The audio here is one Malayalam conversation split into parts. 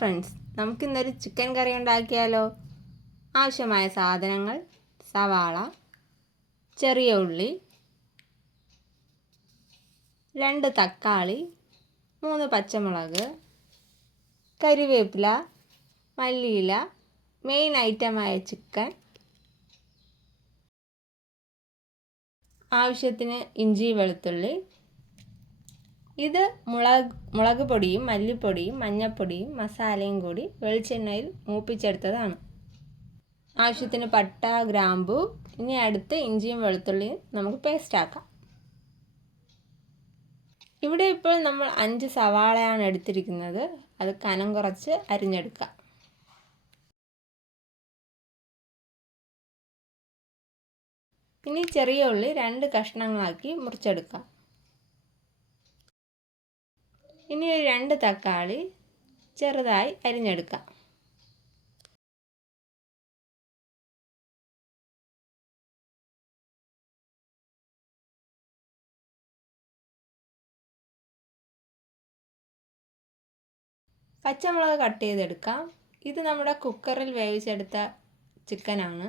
ഫ്രണ്ട്സ്, നമുക്കിന്നൊരു ചിക്കൻ കറി ഉണ്ടാക്കിയാലോ. ആവശ്യമായ സാധനങ്ങൾ: സവാള, ചെറിയ ഉള്ളി, 2 തക്കാളി, 3 പച്ചമുളക്, കരിവേപ്പില, മല്ലിയില, മെയിൻ ഐറ്റമായ ചിക്കൻ, ആവശ്യത്തിന് ഇഞ്ചി വെളുത്തുള്ളി. ഇത് മുളക് പൊടിയും മല്ലിപ്പൊടിയും മഞ്ഞൾപ്പൊടിയും മസാലയും കൂടി വെളിച്ചെണ്ണയിൽ മൂപ്പിച്ചെടുത്തതാണ്. ആവശ്യത്തിന് പട്ട, ഗ്രാമ്പു. ഇനി അടുത്ത് ഇഞ്ചിയും വെളുത്തുള്ളിയും നമുക്ക് പേസ്റ്റ് ആക്കാം. ഇവിടെ ഇപ്പോൾ നമ്മൾ 5 സവാളയാണ് എടുത്തിരിക്കുന്നത്. അത് കനം കുറച്ച് അരിഞ്ഞെടുക്കാം. ഇനി ചെറിയ ഉള്ളി 2 കഷ്ണങ്ങളാക്കി മുറിച്ചെടുക്കാം. ഇനി 2 തക്കാളി ചെറുതായി അരിഞ്ഞെടുക്കാം. പച്ചമുളക് കട്ട് ചെയ്തെടുക്കാം. ഇത് നമ്മുടെ കുക്കറിൽ വേവിച്ചെടുത്ത ചിക്കനാണ്.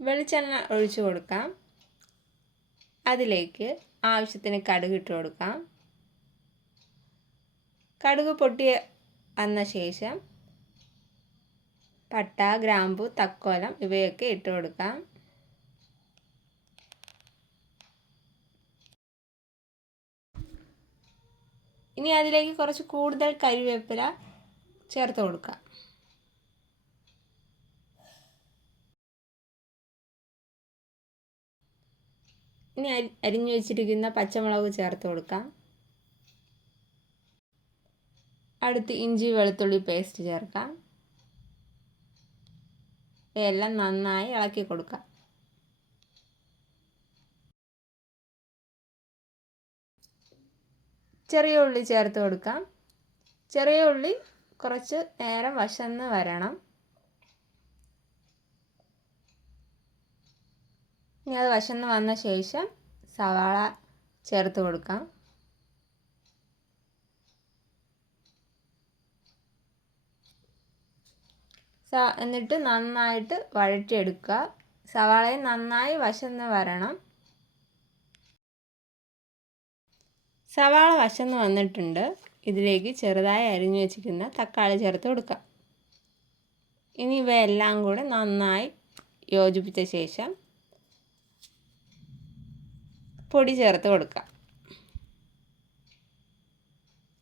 വെളിച്ചെണ്ണ ഒഴിച്ചു കൊടുക്കാം. അതിലേക്ക് ആവശ്യത്തിന് കടുക് ഇട്ട് കൊടുക്കാം. കടുക് പൊട്ടി വന്ന ശേഷം പട്ട, ഗ്രാമ്പു, തക്കോലം ഇവയൊക്കെ ഇട്ട് കൊടുക്കാം. ഇനി അതിലേക്ക് കുറച്ച് കൂടുതൽ കരിവേപ്പില ചേർത്ത് കൊടുക്കാം. ഇനി അരിഞ്ഞു വെച്ചിരിക്കുന്ന പച്ചമുളക് ചേർത്ത് കൊടുക്കാം. അടുത്ത് ഇഞ്ചി വെളുത്തുള്ളി പേസ്റ്റ് ചേർക്കാം. ഇവയെല്ലാം നന്നായി ഇളക്കി കൊടുക്കാം. ചെറിയ ഉള്ളി ചേർത്ത് കൊടുക്കാം. ചെറിയ ഉള്ളി കുറച്ച് നേരം വഴന്ന് വരണം. ഇനി അത് വഴന്ന് വന്ന ശേഷം സവാള ചേർത്ത് കൊടുക്കാം. എന്നിട്ട് നന്നായിട്ട് വഴറ്റിയെടുക്കുക. സവാളയും നന്നായി വഴന്ന് വരണം. സവാള വഴന്ന് വന്നിട്ടുണ്ട്. ഇതിലേക്ക് ചെറുതായി അരിഞ്ഞു വെച്ചിരിക്കുന്ന തക്കാളി ചേർത്ത് കൊടുക്കാം. ഇനി ഇവയെല്ലാം കൂടെ നന്നായി യോജിപ്പിച്ച ശേഷം പൊടി ചേർത്ത് കൊടുക്കാം.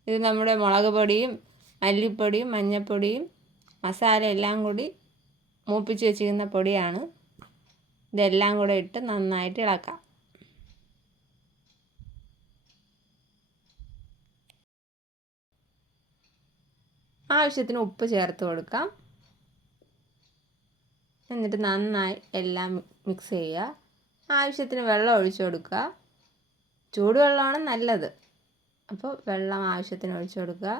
ഇത് നമ്മുടെ മുളക് പൊടിയും മല്ലിപ്പൊടിയും മഞ്ഞൾപ്പൊടിയും മസാല എല്ലാം കൂടി മൂപ്പിച്ച് വെച്ചിരിക്കുന്ന പൊടിയാണ്. ഇതെല്ലാം കൂടെ ഇട്ട് നന്നായിട്ട് ഇളക്കാം. ആവശ്യത്തിന് ഉപ്പ് ചേർത്ത് കൊടുക്കാം. എന്നിട്ട് നന്നായി എല്ലാം മിക്സ് ചെയ്യുക. ആവശ്യത്തിന് വെള്ളം ഒഴിച്ചു കൊടുക്കുക. ചൂടുവെള്ളമാണ് നല്ലത്. അപ്പോൾ വെള്ളം ആവശ്യത്തിന് ഒഴിച്ചു കൊടുക്കുക.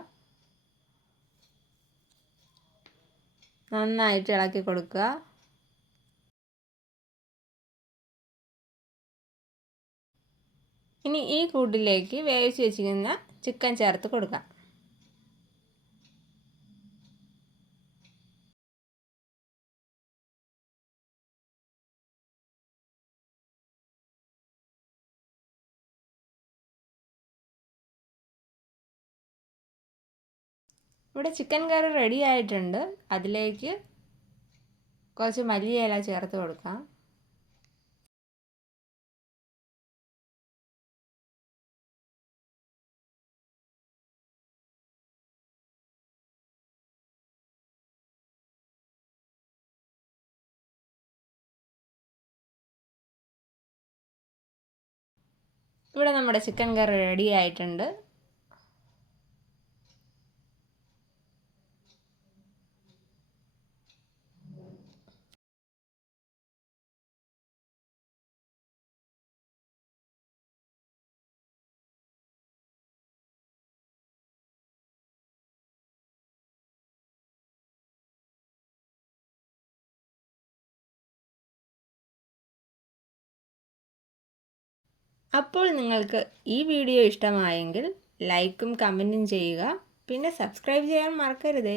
നന്നായിട്ട് ഇളക്കി കൊടുക്കുക. ഇനി ഈ കൂട്ടിലേക്ക് വേവിച്ച് വെച്ചിരിക്കുന്ന ചിക്കൻ ചേർത്ത് കൊടുക്കാം. ഇവിടെ ചിക്കൻ കറി റെഡി ആയിട്ടുണ്ട്. അതിലേക്ക് കുറച്ച് മല്ലിയില ചേർത്ത് കൊടുക്കാം. ഇവിടെ നമ്മുടെ ചിക്കൻ കറി റെഡി ആയിട്ടുണ്ട്. അപ്പോൾ നിങ്ങൾക്ക് ഈ വീഡിയോ ഇഷ്ടമായെങ്കിൽ ലൈക്കും കമൻറ്റും ചെയ്യുക. പിന്നെ സബ്സ്ക്രൈബ് ചെയ്യാൻ മറക്കരുതേ.